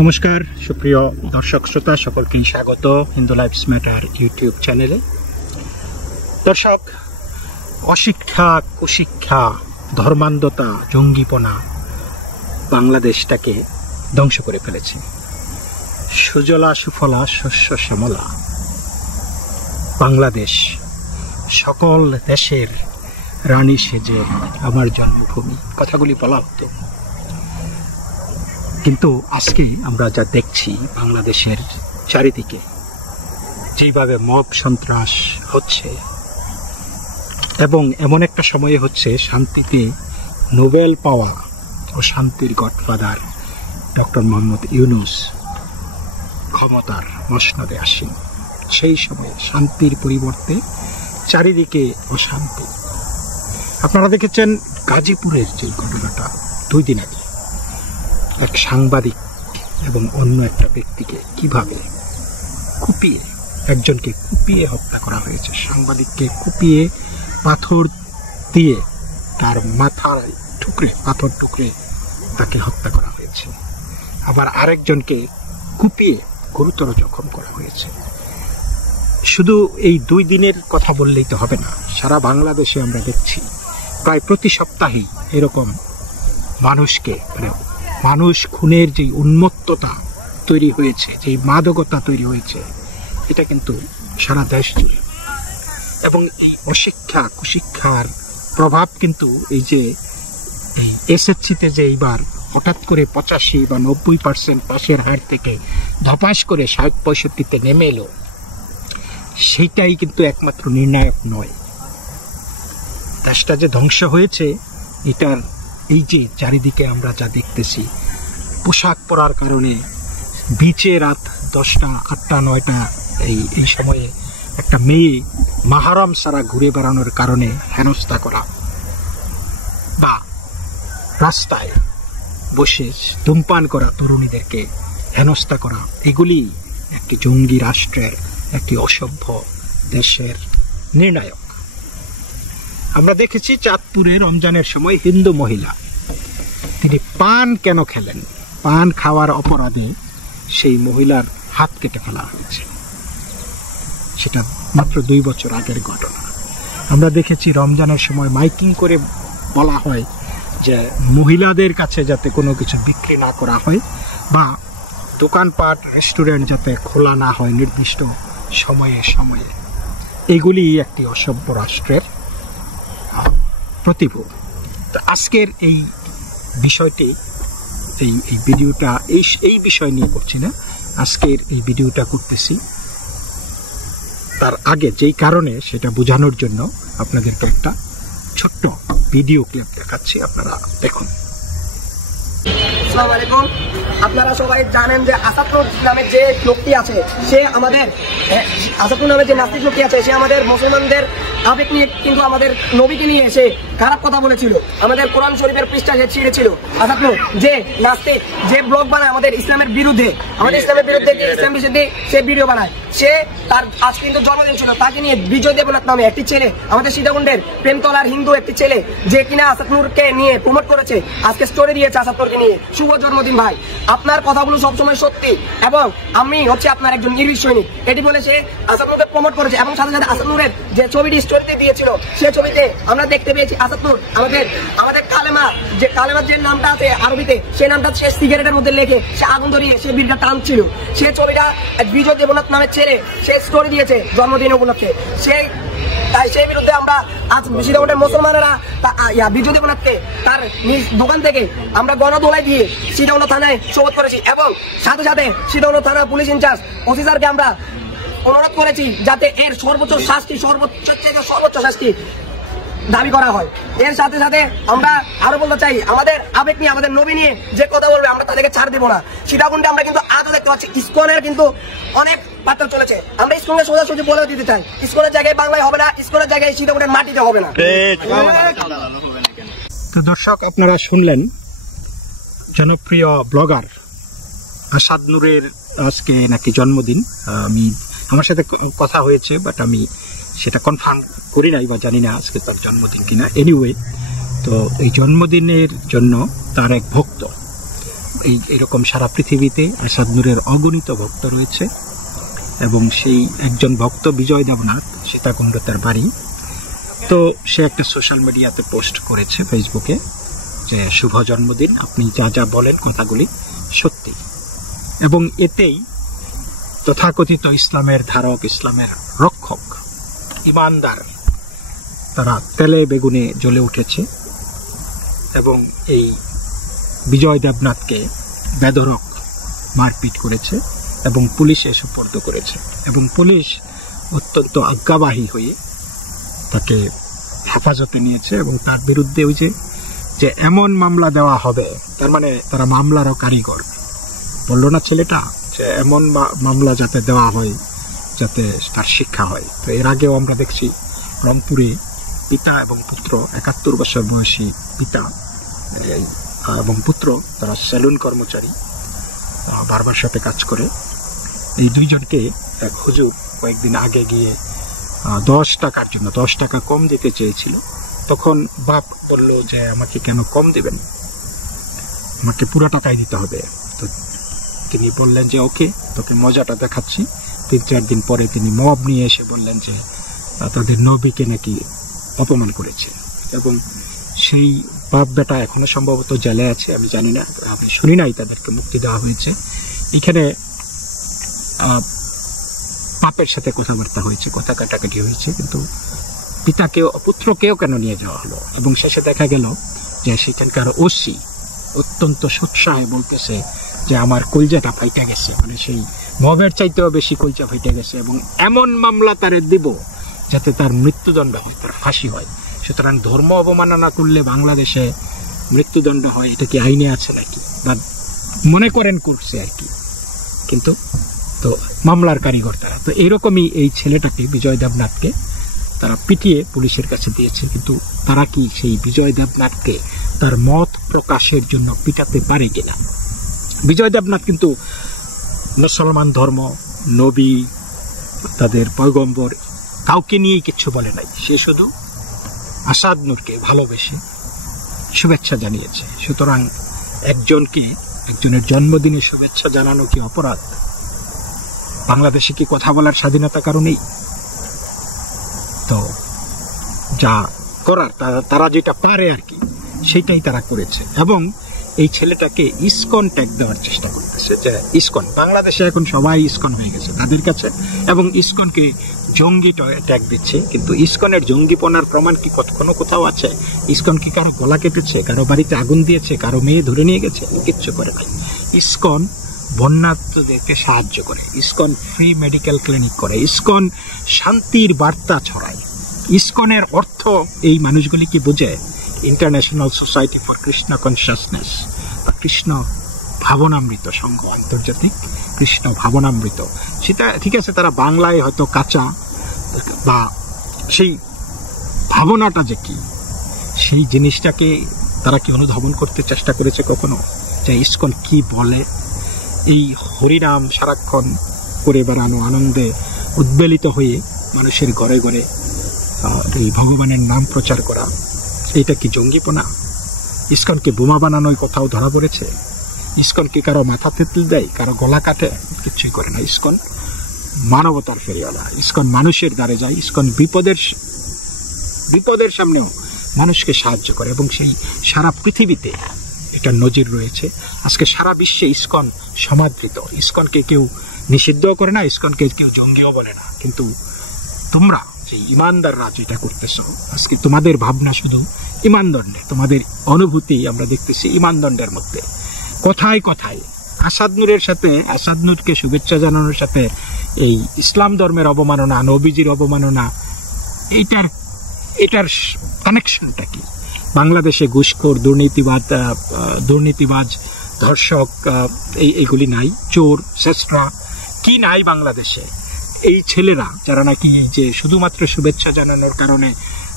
নমস্কার সুপ্রিয় দর্শক শ্রোতা সকলকে স্বাগত হিন্দু লাইফস ম্যাটার ইউটিউব চ্যানেলে। দর্শক, অশিক্ষা, কুশিক্ষা, ধর্মান্ধতা, জঙ্গিপনা বাংলাদেশটাকে ধ্বংস করে ফেলেছে। সুজলা সুফলা শস্য শ্যামলা বাংলাদেশ সকল দেশের রানী সেজে আমার জন্মভূমি, কথাগুলি বলা হতো। কিন্তু আজকে আমরা যা দেখছি বাংলাদেশের চারিদিকে যেভাবে মব সন্ত্রাস হচ্ছে, এবং এমন একটা সময়ে হচ্ছে শান্তিতে নোবেল পাওয়া ও শান্তির গডফাদার ডক্টর মোহাম্মদ ইউনূস ক্ষমতার মসনদে আসেন, সেই সময়ে শান্তির পরিবর্তে চারিদিকে অশান্তি। আপনারা দেখেছেন গাজীপুরের যে ঘটনাটা 2 দিন আগে, এক সাংবাদিক এবং অন্য একটা ব্যক্তিকে কিভাবে একজনকে কুপিয়ে হত্যা করা হয়েছে। সাংবাদিককে কুপিয়ে পাথর দিয়ে তার মাথার পাথর টুকরে তাকে হত্যা করা হয়েছে। আবার আরেকজনকে কুপিয়ে গুরুতর জখম করা হয়েছে। শুধু এই 2 দিনের কথা বললেই তো হবে না, সারা বাংলাদেশে আমরা দেখছি প্রায় প্রতি সপ্তাহেই এরকম মানুষ খুনের যে উন্মত্ততা তৈরি হয়েছে, যে মাদকতা তৈরি হয়েছে, এটা কিন্তু সারা দেশ জুড়ে। এবং এই অশিক্ষা কুশিক্ষার প্রভাব কিন্তু এই যে এসএসসিতে যে এইবার হঠাৎ করে 85 বা 90% পাশের হার থেকে ধপাস করে 60-65-তে নেমে এলো, সেইটাই কিন্তু একমাত্র নির্ণায়ক নয়। দেশটা যে ধ্বংস হয়েছে এটার এই যে চারিদিকে আমরা যা দেখতেছি, পোশাক পরার কারণে বিচে রাত 10টা 8টা 9টা এই সময়ে একটা মেয়ে মাহারাম ছাড়া ঘুরে বেড়ানোর কারণে হেনস্থা করা, বা রাস্তায় বসে ধূমপান করা তরুণীদেরকে হেনস্থা করা, এগুলি একটি জঙ্গি রাষ্ট্রের, একটি অসভ্য দেশের নির্ণায়ক। আমরা দেখেছি চাঁদপুরে রমজানের সময় হিন্দু মহিলা, তিনি পান কেন খেলেন, পান খাওয়ার অপরাধে সেই মহিলার হাত কেটে ফেলা হয়েছে। সেটা মাত্র 2 বছর আগের ঘটনা। আমরা দেখেছি রমজানের সময় মাইকিং করে বলা হয় যে মহিলাদের কাছে যাতে কোনো কিছু বিক্রি না করা হয়, বা দোকানপাট রেস্টুরেন্ট যাতে খোলা না হয় নির্দিষ্ট সময়ে। এগুলি একটি অসভ্য রাষ্ট্রের প্রতিভূ। তো আজকের এই বিষয়টি, এই ভিডিওটা এই বিষয় নিয়ে করছি না, আজকের এই ভিডিওটা করতেছি তার আগে যেই কারণে সেটা বোঝানোর জন্য আপনাদেরকে একটা ছোট্ট ভিডিও ক্লিপ দেখাচ্ছি, আপনারা দেখুন। আসসালামু আলাইকুম। আপনারা সবাই জানেন যে আসাদুর নামের যে লোকটি আছে, সে আমাদের আসাদুর নামের যে নাস্তিক লোকটি আছে, সে আমাদের মুসলমানদের আবেগ নিয়ে কিন্তু আমাদের নবীকে নিয়ে এসে খারাপ কথা বলেছিল। আমাদের কোরআন শরীফের পৃষ্ঠা সে ছিঁড়েছিল। আসাদুর যে নাস্তিক, যে ব্লগ বানায় আমাদের ইসলামের বিরুদ্ধে, ইসলাম বিরুদ্ধে সে ভিডিও বানায়, সে তার আজ কিন্তু জন্মদিন ছিল, তাকে নিয়ে বিজয় দেবনাথ নামে একটি ছেলে, আমাদের সীতাকুণ্ডের প্রেমতলার হিন্দু একটি ছেলে, যে কিনা আসাদুরকে নিয়ে প্রমোট করেছে, আজকে স্টোরি দিয়েছে আসাদুরকে নিয়ে, শুভ জন্মদিন ভাই, আপনার কথাগুলো সবসময় সত্যি, এবং আমি হচ্ছে আপনার একজন নির্ভীক সৈনিক, এটি বলে সে আসাদুরকে প্রমোট করেছে। এবং সাথে সাথে আসাদুরের যে ছবিটি স্টোরিতে দিয়েছিল, সে ছবিতে আমরা দেখতে পেয়েছি আসাদুর আমাদের কালেমার যে নামটা আছে আরবিতে, সেই নামটা সে সিগারেটের মধ্যে লেখে সে আগুন ধরিয়ে সে বিড়িটা টানছিল। সে ছবিটা বিজয় দেবনাথ নামের ছেলে সে স্টোরি দিয়েছে জন্মদিন উপলক্ষে। তাই সেই বিরুদ্ধে আমরা আজ সীতাকুণ্ডের মুসলমানেরা বিজয় দেবনাথকে তার নিজ দোকান থেকে আমরা গণদোলাই দিয়ে সীতাকুণ্ড থানায় শোধ করেছি, এবং সাথে সাথে সীতাকুণ্ড থানা পুলিশ ইনচার্জ অফিসারকে আমরা অনুরোধ করেছি যাতে এর সর্বোচ্চ শাস্তি দাবি করা হয়। এর সাথে সাথে আমরা আরো বলতে চাই, আমাদের আবেগ নিয়ে, আমাদের নবী নিয়ে যে কথা বলবে আমরা তাদেরকে ছাড় দেবো না। সীতাকুণ্ডে আমরা কিন্তু আজও দেখতে পাচ্ছি ইসকনের কিন্তু অনেক পাত্র চলেছে। আমরা ইসকনকে সোজাসুজি বলে দিতে চাই, ইসকনের জায়গায় বাংলায় হবে না, ইসকনের জায়গায় সীতাকুণ্ডের মাটিতে হবে না। তো দর্শক, আপনারা শুনলেন জনপ্রিয় ব্লগার আসাদ নূরের আজকে নাকি জন্মদিন। আমার সাথে কথা হয়েছে, বাট আমি সেটা কনফার্ম করি নাই বা জানি না আজকে তার জন্মদিন কিনা। এনিওয়ে, তো এই জন্মদিনের জন্য তার এক ভক্ত এরকম সারা পৃথিবীতে আসাদ নূরের অগণিত ভক্ত রয়েছে এবং সেই একজন ভক্ত বিজয় দেবনাথ, সীতাকুণ্ড তার বাড়ি। তো সে একটা সোশ্যাল মিডিয়াতে পোস্ট করেছে ফেসবুকে যে শুভ জন্মদিন, আপনি যা যা বলেন কথাগুলি সত্যি। এবং এতেই তথাকথিত ইসলামের ধারক, ইসলামের রক্ষক, ইমানদার তারা তেলে বেগুনে জ্বলে উঠেছে এবং এই বিজয় দেবনাথকে বেধড়ক মারপিট করেছে এবং পুলিশে সুপর্দ করেছে। এবং পুলিশ অত্যন্ত আজ্ঞাবাহী হয়ে তাকে হেফাজতে নিয়েছে এবং তার বিরুদ্ধে ওই যে এমন মামলা দেওয়া হবে, তার মানে তারা মামলারও কারিগর। বললো না ছেলেটা যে এমন মামলা যাতে দেওয়া হয় যাতে তার শিক্ষা হয়। তো এর আগেও আমরা দেখছি রংপুরে পিতা এবং পুত্র, 71 বছর বয়সী পিতা এবং পুত্র, তারা সেলুন কর্মচারী, বারবার সাথে কাজ করে। এই দুইজনকে এক হুজুর কয়েকদিন আগে গিয়ে 10 টাকার জন্য 10 টাকা কম দিতে চেয়েছিল। তখন বাপ বলল যে আমাকে কেন কম দেবেন, আমাকে পুরো টাকাই দিতে হবে। তো তিনি বললেন যে ওকে, তোকে মজাটা দেখাচ্ছি। 3-4 দিন পরে তিনি মব নিয়ে এসে বললেন যে তাদের নবীকে নাকি অপমান করেছে এবং সেই বাপ বেটা এখনো সম্ভবত জেলে আছে, আমি জানি না, আমি শুনি নাই তাদেরকে মুক্তি দেওয়া হয়েছে। এখানে বাপের সাথে কথাবার্তা হয়েছে, কথা কাটাকাটি হয়েছে, কিন্তু পিতাকেও পুত্রকেও কেন নিয়ে যাওয়া হলো। এবং শেষে দেখা গেল যে সেখানকার ওসি অত্যন্ত সোৎসাহে বলতেছে যে আমার কলজাটা ফাইটা গেছে, মানে সেই মবের চাইতেও বেশি কলজা ফাইটা গেছে এবং এমন মামলা তারে দিব যাতে তার মৃত্যুদণ্ড হয়, তার ফাঁসি হয়। সুতরাং ধর্ম অবমাননা করলে বাংলাদেশে মৃত্যুদণ্ড হয়, এটা কি আইনে আছে নাকি, বা মনে করেন করছে আর কি, কিন্তু তো মামলার কারিগর তারা। তো এইরকমই এই ছেলেটাকে, বিজয় দেবনাথকে তারা পিটিয়ে পুলিশের কাছে দিয়েছে। কিন্তু তারা কি সেই বিজয় দেবনাথকে তার মত প্রকাশের জন্য পিটাতে পারে কিনা? বিজয় দেবনাথ কিন্তু মুসলমান ধর্ম, নবী, তাদের পয়গম্বর কাউকে নিয়েই কিছু বলে নাই। সে শুধু আসাদ নূরকে ভালোবেসে শুভেচ্ছা জানিয়েছে। সুতরাং একজনের জন্মদিনে শুভেচ্ছা জানানো কি অপরাধ? বাংলাদেশে কি কথা বলার স্বাধীনতা কারো নেই? তো যা করার তারা যেটা পারে আর কি, সেটাই তারা করেছে। এবং এই ছেলেটাকে ইসকন ট্যাগ দেওয়ার চেষ্টা করতেছে, যে ইসকন বাংলাদেশে এখন সবাই ইসকন হয়ে গেছে তাদের কাছে, এবং ইসকনকে জঙ্গি ট্যাগ দিচ্ছে। কিন্তু ইসকনের জঙ্গিপনার প্রমাণ কি কোনো কোথাও আছে? ইসকন কি কারো গলা কেটেছে, কারো বাড়িতে আগুন দিয়েছে, কারো মেয়ে ধরে নিয়ে গেছে? কিচ্ছু করে নাই। ইসকন বন্যার্তদেরকে সাহায্য করে, ইসকন ফ্রি মেডিকেল ক্লিনিক করে, ইসকন শান্তির বার্তা ছড়ায়। ইসকনের অর্থ এই মানুষগুলি কি বোঝে? International society for Krishna consciousness বা কৃষ্ণ ভাবনামৃত সংঘ, আন্তর্জাতিক কৃষ্ণ ভাবনামৃত। সেটা ঠিক আছে, তারা বাংলায় হয়তো কাঁচা, বা সেই ভাবনাটা যে কি, সেই জিনিসটাকে তারা কি অনুধাবন করতে চেষ্টা করেছে কখনো? যে ইসকন কি বলে? এই হরিনাম সারাক্ষণ করে বেড়ানো, আনন্দে উদ্বেলিত হয়ে মানুষের ঘরে ঘরে এই ভগবানের নাম প্রচার করা, এটা কি জঙ্গিপনা? ইসকনকে বোমা বানানোই কোথাও ধরা পড়েছে? ইসকন কি কারো মাথা তেঁতুল দেয়, কারো গলা কাটে? কিছুই করে না। ইসকন মানবতার ফেরিওয়ালা, ইসকন মানুষের দ্বারে যায়, ইসকন বিপদের সামনেও মানুষকে সাহায্য করে। এবং সেই সারা পৃথিবীতে এটা নজির রয়েছে। আজকে সারা বিশ্বে ইসকন সমাদৃত। ইসকনকে কেউ নিষিদ্ধ করে না, ইসকনকে কেউ জঙ্গিও বলে না। কিন্তু তোমরা যে ইমানদাররা যেটা করতেছ, আজকে তোমাদের ভাবনা শুধু ইমানদণ্ডের, তোমাদের অনুভূতি আমরা দেখতেছি ইমানদণ্ডের মধ্যে। কথায় কথায় আসাদ নূরকে শুভেচ্ছা জানানোর সাথে এই ইসলাম ধর্মের অবমাননা, নবীজির অবমাননা, এটার কানেকশনটা কি? বাংলাদেশে ঘুষখোর, দুর্নীতিবাজ, ধর্ষক এইগুলি নাই? চোর, শেষরা কি নাই বাংলাদেশে? এই ছেলেরা যারা নাকি যে শুধুমাত্র শুভেচ্ছা জানানোর কারণে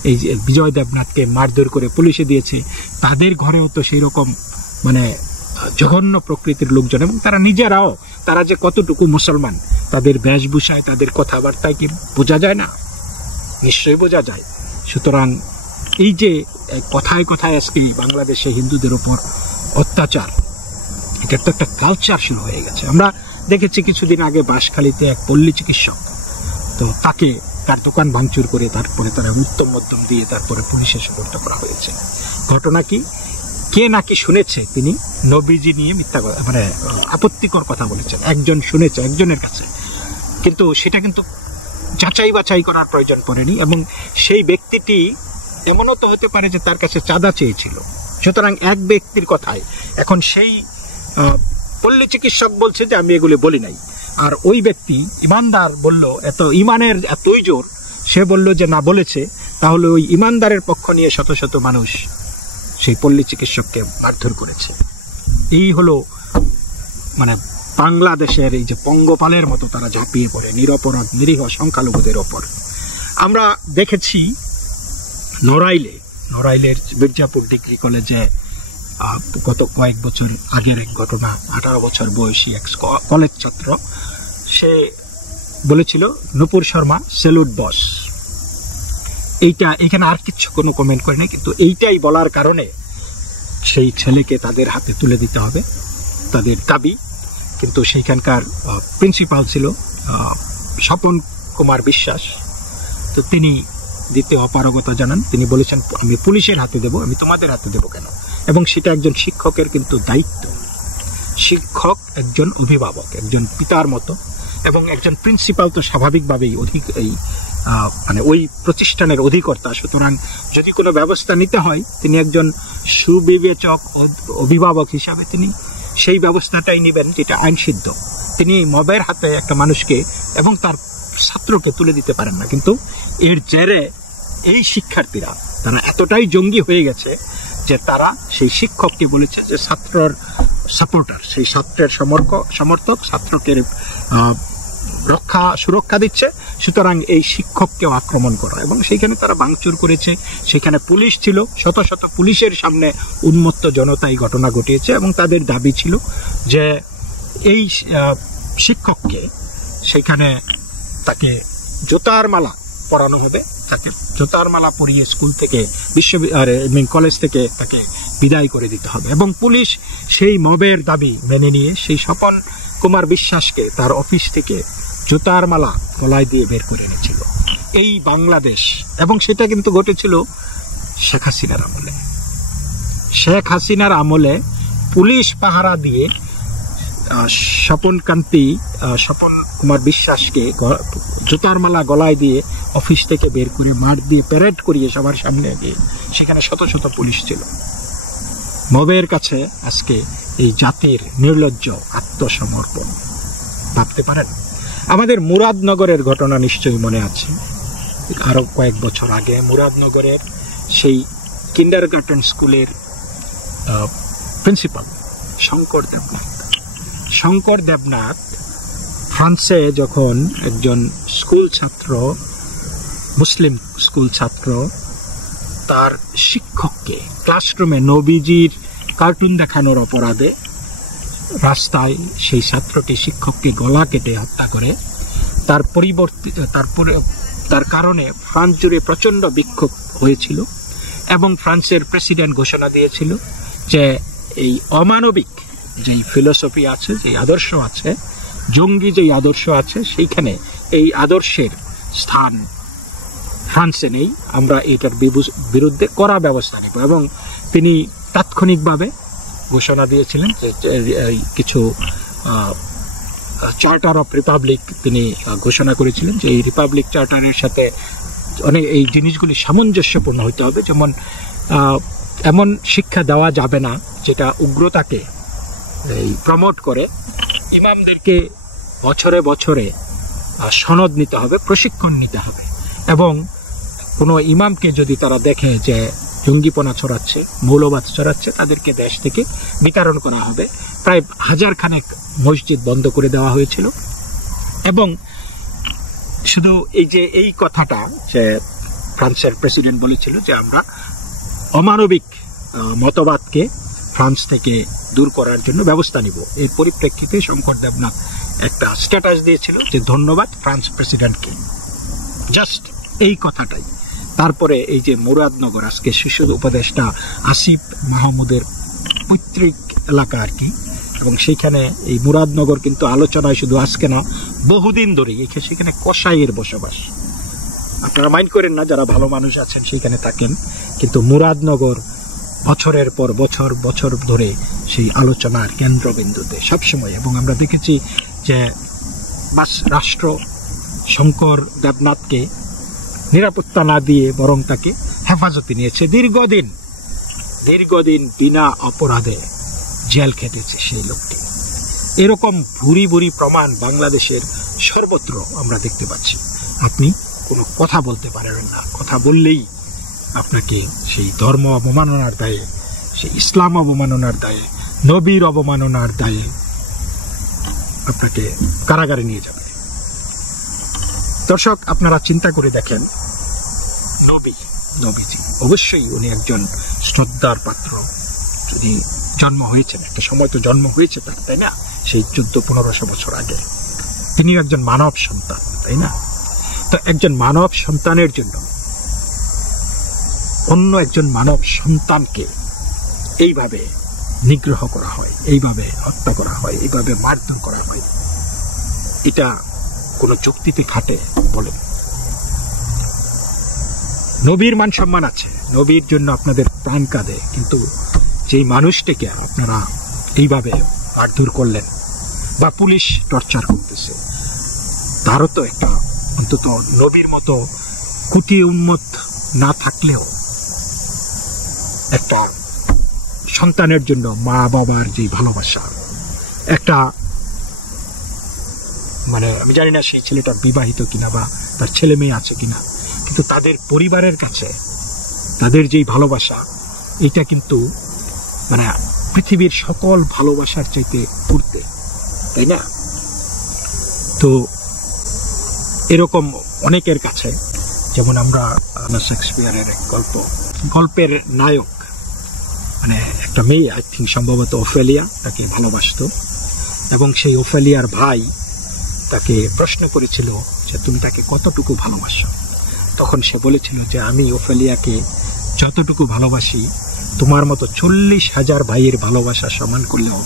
এই যে বিজয় দেবনাথকে মারধর করে পুলিশে দিয়েছে, তাদের ঘরেও তো সেই রকম মানে জঘন্য প্রকৃতির লোকজন, এবং তারা নিজেরাও, তারা যে কতটুকু মুসলমান, তাদের বেশভূষায়, তাদের কথাবার্তায় কি বোঝা যায় না? নিশ্চয়ই বোঝা যায়। সুতরাং এই যে কথায় কথায় আজকে বাংলাদেশে হিন্দুদের ওপর অত্যাচার, এটা তো একটা কালচার শুরু হয়ে গেছে। আমরা দেখেছি কিছুদিন আগে বাঁশখালীতে এক পল্লী চিকিৎসক, তো তাকে তার দোকান ভাঙচুর করে তারপরে তারা উত্তম মধ্যম দিয়ে তারপরে পুলিশে সোপর্দ করা হয়েছে। ঘটনা কি, কে নাকি শুনেছে তিনি নবীজি নিয়ে মিথ্যা মানে আপত্তিকর কথা বলেছেন, একজন শুনেছে একজনের কাছে, কিন্তু সেটা কিন্তু যাচাই বাছাই করার প্রয়োজন পড়েনি। এবং সেই ব্যক্তিটি এমনও তো হতে পারে যে তার কাছে চাঁদা চেয়েছিল। সুতরাং এক ব্যক্তির কথায় এখন সেই পল্লী চিকিৎসক বলছে যে আমি এগুলি বলি নাই, আর ওই ব্যক্তি ইমানদার বলল, এত ইমানের এতই জোর, সে বলল যে না বলেছে, তাহলে ওই ইমানদারের পক্ষ নিয়ে শত শত মানুষ সেই পল্লী চিকিৎসককে মারধর করেছে। এই হলো মানে বাংলাদেশের এই যে পঙ্গপালের মতো তারা ঝাঁপিয়ে পড়ে নিরপরাধ নিরীহ সংখ্যালঘুদের ওপর। আমরা দেখেছি নড়াইলের মির্জাপুর ডিগ্রি কলেজে গত কয়েক বছর আগের এক ঘটনা। 18 বছর বয়সী এক কলেজ ছাত্র, সে বলেছিল নূপুর শর্মা সেলুট বস। এইটা এখানে আর কিছু কোনো কমেন্ট করে নাই, কিন্তু এইটাই বলার কারণে সেই ছেলেকে তাদের হাতে তুলে দিতে হবে, তাদের দাবি। কিন্তু সেইখানকার প্রিন্সিপাল ছিল স্বপন কুমার বিশ্বাস, তো তিনি দিতে অপারগতা জানান। তিনি বলেছেন আমি পুলিশের হাতে দেব, আমি তোমাদের হাতে দেব কেন? এবং সেটা একজন শিক্ষকের কিন্তু দায়িত্ব। শিক্ষক একজন অভিভাবক, একজন পিতার মতো, এবং একজন প্রিন্সিপাল তো স্বাভাবিকভাবেই মানে ওই প্রতিষ্ঠানের অধিকর্তা। সুতরাং যদি কোনো ব্যবস্থা নিতে হয়, তিনি একজন সুবিবেচক অভিভাবক হিসাবে তিনি সেই ব্যবস্থাটাই নেবেন যেটা আইনসিদ্ধ। তিনি মবের হাতে একটা মানুষকে এবং তার ছাত্রকে তুলে দিতে পারেন না। কিন্তু এর জেরে এই শিক্ষার্থীরা তারা এতটাই জঙ্গি হয়ে গেছে যে তারা সেই শিক্ষককে বলেছে যে ছাত্রর সাপোর্টার, সেই ছাত্রের সমর্থক, ছাত্রকে সুরক্ষা দিচ্ছে, সুতরাং এই শিক্ষককেও আক্রমণ করা। এবং সেইখানে তারা ভাঙচুর করেছে, সেখানে পুলিশ ছিল, শত শত পুলিশের সামনে উন্মত্ত জনতা এই ঘটনা ঘটিয়েছে। এবং তাদের দাবি ছিল যে এই শিক্ষককে সেখানে তাকে জুতার মালা পরানো হবে, তাকে জুতার মালা পরিয়ে স্কুল থেকে কলেজ থেকে তাকে বিদায় করে দিতে হবে। এবং পুলিশ সেই মবের দাবি মেনে নিয়ে সেই স্বপন কুমার বিশ্বাসকে তার অফিস থেকে জুতার মালা গলায় দিয়ে বের করে এনেছিল। এই বাংলাদেশ, এবং সেটা কিন্তু ঘটেছিল শেখ হাসিনার আমলে। শেখ হাসিনার আমলে পুলিশ পাহারা দিয়ে স্বপন কুমার বিশ্বাসকে জুতার মালা গলায় দিয়ে অফিস থেকে বের করে মাঠ দিয়ে প্যারেড করিয়ে সবার সামনে গিয়ে সেখানে শত শত পুলিশ ছিল। মবের কাছে আজকে এই জাতির নির্লজ্জ আত্মসমর্পণ, ভাবতে পারেন? আমাদের মুরাদনগরের ঘটনা নিশ্চয়ই মনে আছে। আরো কয়েক বছর আগে মুরাদনগরের সেই কিন্ডারগার্টেন স্কুলের প্রিন্সিপাল শঙ্কর দেবনাথ ফ্রান্সে যখন একজন মুসলিম স্কুল ছাত্র তার শিক্ষককে ক্লাসরুমে নবীজির কার্টুন দেখানোর অপরাধে রাস্তায় সেই ছাত্রটি শিক্ষককে গলা কেটে হত্যা করে, তার কারণে ফ্রান্স জুড়ে প্রচন্ড বিক্ষোভ হয়েছিল। এবং ফ্রান্সের প্রেসিডেন্ট ঘোষণা দিয়েছিল যে এই অমানবিক যেই ফিলোসফি আছে, যেই আদর্শ আছে, জঙ্গি যেই আদর্শ আছে, সেইখানে এই আদর্শের স্থান ফ্রান্সে নেই, আমরা এটার বিরুদ্ধে কড়া ব্যবস্থা নেব। এবং তিনি তাৎক্ষণিকভাবে ঘোষণা দিয়েছিলেন যে কিছু চার্টার অফ রিপাবলিক তিনি ঘোষণা করেছিলেন যে এই রিপাবলিক চার্টারের সাথে অনেক এই জিনিসগুলি সামঞ্জস্যপূর্ণ হতে হবে। যেমন এমন শিক্ষা দেওয়া যাবে না যেটা উগ্রতাকে প্রমোট করে। ইমামদেরকে বছরে বছরে সনদ নিতে হবে, প্রশিক্ষণ নিতে হবে। এবং কোনো ইমামকে যদি তারা দেখে যে জঙ্গিপনা ছড়াচ্ছে, মৌলবাদ ছড়াচ্ছে, তাদেরকে দেশ থেকে বিতাড়ন করা হবে। প্রায় 1000 খানেক মসজিদ বন্ধ করে দেওয়া হয়েছিল। এবং শুধু এই কথাটা যে ফ্রান্সের প্রেসিডেন্ট বলেছিল যে আমরা অমানবিক মতবাদকে ফ্রান্স থেকে দূর করার জন্য ব্যবস্থা নিব, এর পরিপ্রেক্ষিতে শঙ্কর দেবনাথ একটা স্ট্যাটাস দিয়েছিল যে ধন্যবাদ ফ্রান্স প্রেসিডেন্টকে। জাস্ট এই কথাটাই। তারপরে এই যে মুরাদনগর, আজকে শিশু উপদেষ্টা আসিফ মাহমুদের পৈতৃক এলাকা আর কি, এবং সেইখানে এই মুরাদনগর কিন্তু আলোচনায় শুধু আজকে না, বহুদিন ধরে সেখানে কসাইয়ের বসবাস। আপনারা মাইন্ড করেন না, যারা ভালো মানুষ আছেন সেখানে থাকেন, কিন্তু মুরাদনগর বছরের পর বছর বছর ধরে সেই আলোচনার কেন্দ্রবিন্দুতে সবসময়। এবং আমরা দেখেছি যে রাষ্ট্র শঙ্কর দেবনাথকে নিরাপত্তা না দিয়ে বরং তাকে হেফাজতে নিয়েছে। দীর্ঘদিন বিনা অপরাধে জেল খেটেছে সেই লোকটি। এরকম ভুরি ভুরি প্রমাণ বাংলাদেশের সর্বত্র আমরা দেখতে পাচ্ছি। আপনি কোনো কথা বলতে পারবেন না, কথা বললেই আপনাকে সেই ধর্ম অবমাননার দায়ে, সেই ইসলাম অবমাননার দায়ে, নবীর অবমাননার দায়ে আপনাকে কারাগারে নিয়ে যাবে। দর্শক, আপনারা চিন্তা করে দেখেন, নবীজি অবশ্যই উনি একজন শ্রদ্ধার পাত্র। যদি জন্ম হয়েছেন, একটা সময় তো জন্ম হয়েছে তার, তাই না? সেই 1400-1500 বছর আগে তিনি একজন মানব সন্তান, তাই না? তো একজন মানব সন্তানের জন্য অন্য একজন মানব সন্তানকে এইভাবে নিগ্রহ করা হয়, এইভাবে হত্যা করা হয়, এইভাবে মারধর করা হয়, এটা কোন যুক্তিতে খাটে বলেন? নবীর মান সম্মান আছে, নবীর জন্য আপনাদের প্রাণ কাঁদে, কিন্তু যেই মানুষটাকে আপনারা এইভাবে মারধর করলেন বা পুলিশ টর্চার করতেছে, তারও তো একটা অন্তত নবীর মতো কুটি উম্মত না থাকলেও একটা সন্তানের জন্য মা বাবার যে ভালোবাসা, একটা মানে আমি জানি না সেই ছেলেটা বিবাহিত কিনা বা তার ছেলে মেয়ে আছে কিনা, কিন্তু তাদের পরিবারের কাছে তাদের যেই ভালোবাসা, এটা কিন্তু মানে পৃথিবীর সকল ভালোবাসার চাইতে উঠতে, তাই না? তো এরকম অনেকের কাছে, যেমন আমরা শেক্সপিয়ারের এক গল্পের নায়ক, মানে একটা মেয়ে, আই থিঙ্ক সম্ভবত ওফেলিয়া, তাকে ভালোবাসতো, এবং সেই ওফেলিয়ার ভাই তাকে প্রশ্ন করেছিল যে তুমি তাকে কতটুকু ভালোবাসো। তখন সে বলেছিল যে আমি ওফেলিয়াকে যতটুকু ভালোবাসি তোমার মতো 40,000 ভাইয়ের ভালোবাসা সমান করলেও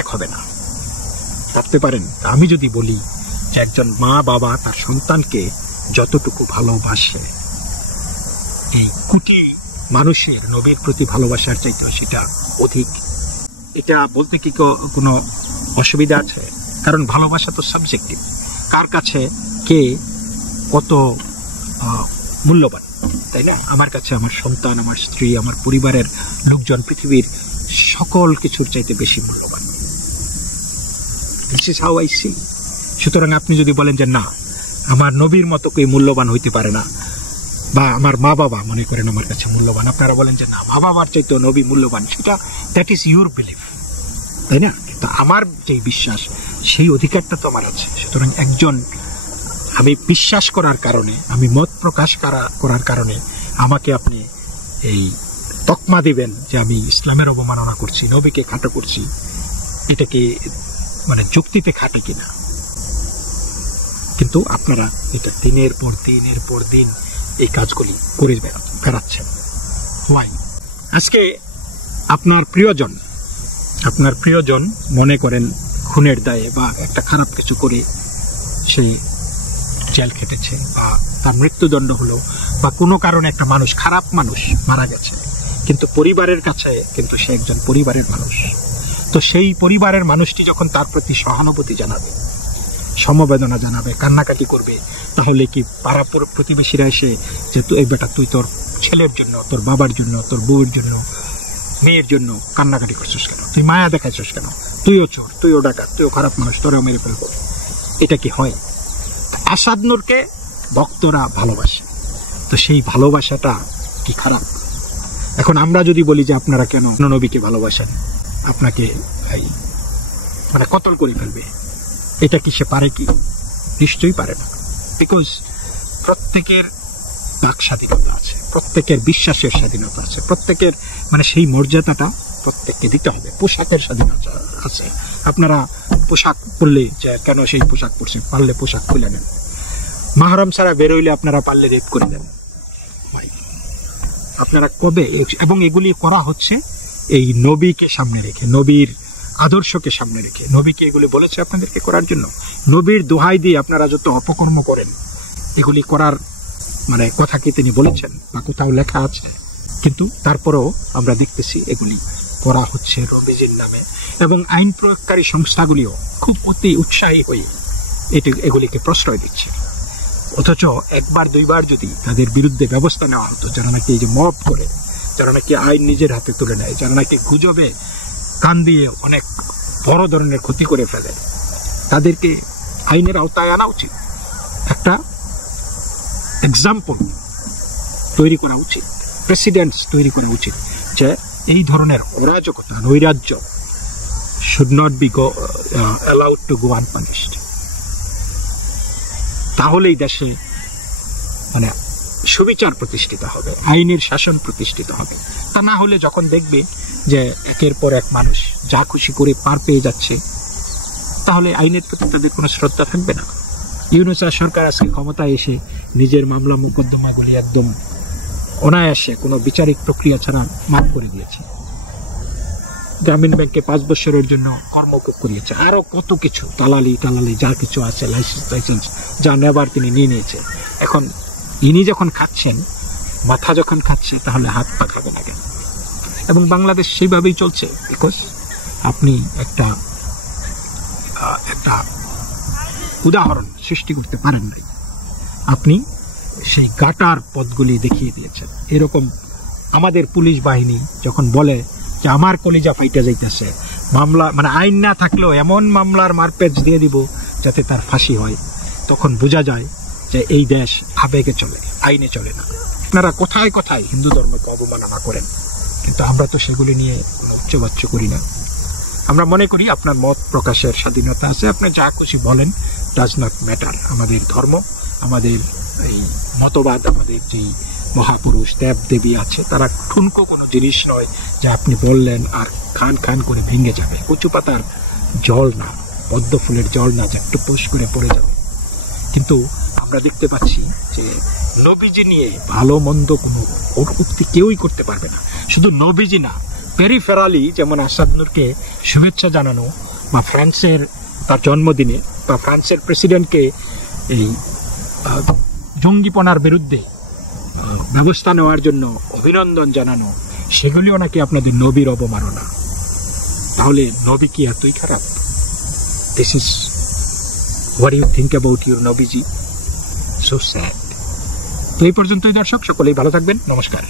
এক হবে না। ভাবতে পারেন, আমি যদি বলি যে একজন মা বাবা তার সন্তানকে যতটুকু ভালোবাসে, এই কোটি মানুষের নবীর প্রতি ভালোবাসার চাইতে সেটা অধিক। এটা বলতে কি কোনো অসুবিধা আছে? কারণ ভালোবাসা তো সাবজেক্টিভ, কার কাছে কে কত মূল্যবান, তাই না? আমার কাছে আমার সন্তান, আমার স্ত্রী, আমার পরিবারের লোকজন পৃথিবীর সকল কিছুর চাইতে বেশি মূল্যবান। This is how I see. সুতরাং আপনি যদি বলেন যে না, আমার নবীর মতো কেউ মূল্যবান হইতে পারে না, বা আমার মা বাবা মনে করেন আমার কাছে মূল্যবান, আপনারা বলেন যে না, মা বাবার চাইতে নবী মূল্যবান, সেটা দ্যাট ইজ ইউর বিলিফ, তাই না? তো আমার যে বিশ্বাস, সেই অধিকারটা তো আমার আছে। সুতরাং আমি বিশ্বাস করার কারণে, আমি মত প্রকাশ করার কারণে আমাকে আপনি এই তকমা দিবেন যে আমি ইসলামের অবমাননা করছি, নবীকে খাটো করছি, এটাকে মানে যুক্তিতে খাটে কিনা? কিন্তু আপনারা এটা দিনের পর দিন এই কাজগুলি করে বেড়াচ্ছেন। ওয়াই? আজকে আপনার প্রিয়জন মনে করেন খুনের দায়ে বা একটা খারাপ কিছু করে সেই জেল খেটেছে, বা তার মৃত্যুদণ্ড হলো, বা কোনো কারণে একটা খারাপ মানুষ মারা গেছে, কিন্তু পরিবারের কাছে কিন্তু সে একজন পরিবারের মানুষ। তো সেই পরিবারের মানুষটি যখন তার প্রতি সহানুভূতি জানাবে, সমবেদনা জানাবে, কান্নাকাটি করবে, তাহলে কি পাড়া প্রতিবেশীরা এসে যে এই বেটা তুই তোর ছেলের জন্য, তোর বাবার জন্য, তোর বউয়ের জন্য, মেয়ের জন্য কান্নাকাটি করছিস কেন? তুই মায়া দেখাচ্ছিস কেন? তুইও চোর, তুইও ডাকাত, তুইও খারাপ মানুষ, তোরেও মেরে ফেলবো, এটা কি হয়? আসাদ নূরকে ভক্তরা ভালোবাসে, তো সেই ভালোবাসাটা কি খারাপ? এখন আমরা যদি বলি যে আপনারা কেন নবীকে ভালোবাসেন, আপনাকে মানে কতল করে ফেলবে, এটা কি সে পারে? কি নিশ্চয়ই পারে না। বিকজ প্রত্যেকের বাক স্বাধীনতা আছে, প্রত্যেকের বিশ্বাসের স্বাধীনতা আছে, প্রত্যেকের মানে সেই মর্যাদাটা প্রত্যেককে দিতে হবে। পোশাকের স্বাধীনতা আছে, আপনারা পোশাক পরলে যে কেন সেই পোশাক পরছেন, পারলে পোশাক খুলে নেন। মাহরম ছাড়া বেরোইলে আপনারা পারলে রেপ করে দেন। আপনারা কবে? এবং এগুলি করা হচ্ছে এই নবীকে সামনে রেখে, নবীর আদর্শকে সামনে রেখে। নবীকে এগুলি বলেছে আপনাদেরকে করার জন্য? নবীর দোহাই দিয়ে আপনারা যত অপকর্ম করেন, এগুলি করার মানে কথা কি তিনি বলেছেন বা কোথাও লেখা আছে? কিন্তু তারপরেও আমরা দেখতেছি এগুলি করা হচ্ছে নবীজির নামে, এবং আইন প্রয়োগকারী সংস্থাগুলিও খুব অতি উৎসাহী হয়ে এগুলিকে প্রশ্রয় দিচ্ছে। অথচ একবার দুইবার যদি তাদের বিরুদ্ধে ব্যবস্থা নেওয়া হতো, যারা নাকি এই যে মব করে, যারা নাকি আইন নিজের হাতে তুলে নেয়, যারা নাকি গুজবে কান দিয়ে অনেক বড় ধরনের ক্ষতি করে ফেলে, তাদেরকে আইনের আওতায় আনা উচিত। একটা এক্সাম্পল তৈরি করা উচিত, প্রেসিডেন্টস তৈরি করা উচিত যে এই ধরনের অরাজকতা, নৈরাজ্য should not be allowed to go unpunished। তাহলেই দেশে মানে সুবিচার প্রতিষ্ঠিত হবে, আইনের শাসন প্রতিষ্ঠিত হবে। তা না হলে যখন দেখবে যে একের পর এক মানুষ যা খুশি করে পার পেয়ে যাচ্ছে, তাহলে আইনের প্রতি তাদের কোনো শ্রদ্ধা থাকবে না। ইউনূস সরকার আজকে ক্ষমতায় এসে নিজের মামলা মোকদ্দমাগুলি একদম অনায়াসে কোনো বিচারিক প্রক্রিয়া ছাড়া মাফ করে দিয়েছে। গ্রামীণ ব্যাংকে 5 বছরের জন্য কর্মক্ষেপ করিয়েছে, আরো কত কিছু দালালি যা কিছু আছে, লাইসেন্স যা নেবার তিনি নিয়ে নিয়েছে। এখন ইনি যখন খাচ্ছেন, মাথা যখন খাচ্ছে, তাহলে হাত পা খাবে না কেন? এবং বাংলাদেশ সেইভাবেই চলছে, বিকজ আপনি একটা উদাহরণ সৃষ্টি করতে পারেন নাই। আপনি সেই গাটার পথগুলি দেখিয়ে দিয়েছেন। এরকম আমাদের পুলিশ বাহিনী যখন বলে যে আমার কলিজা ফাইটা যাইতেছে, মামলা মানে আইন না থাকলেও এমন মামলার মারপেচ দিয়ে দিব যাতে তার ফাঁসি হয়, তখন বোঝা যায় যে এই দেশ আবেগে চলে, আইনে চলে না। আপনারা কোথায় কোথায় হিন্দু ধর্মকে অবমাননা করেন, কিন্তু আমরা তো সেগুলি নিয়ে উচ্চবাচ্য করি না। আমরা মনে করি আপনার মত প্রকাশের স্বাধীনতা আছে, আপনি যা খুশি বলেন, ডাজ নট ম্যাটার। আমাদের ধর্ম, আমাদের এই মতবাদ, আমাদের যে মহাপুরুষ দেব দেবী আছে, তারা ঠুনকো কোনো জিনিস নয় যে আপনি বললেন আর খান খান করে ভেঙে যাবে। কচু পাতার জল না, পদ্ম ফুলের জল না, যে একটু পোষ করে পড়ে যাবে। কিন্তু আমরা দেখতে পাচ্ছি যে নবীজি নিয়ে ভালো মন্দ কোনো উক্তি কেউই করতে পারবে না। শুধু নবীজি না, পেরিফেরালি যেমন আসাদ নূরকে শুভেচ্ছা জানানো, বা ফ্রান্সের তার জন্মদিনে, বা ফ্রান্সের প্রেসিডেন্টকে এই জঙ্গিপনার বিরুদ্ধে ব্যবস্থা নেওয়ার জন্য অভিনন্দন জানানো, সেগুলিও নাকি আপনাদের নবীর অবমাননা। তাহলে নবী কি এতই খারাপ? This is what you think about your নবীজি? So sad. তো এই পর্যন্তই দর্শক, সকলেই ভালো থাকবেন। নমস্কার।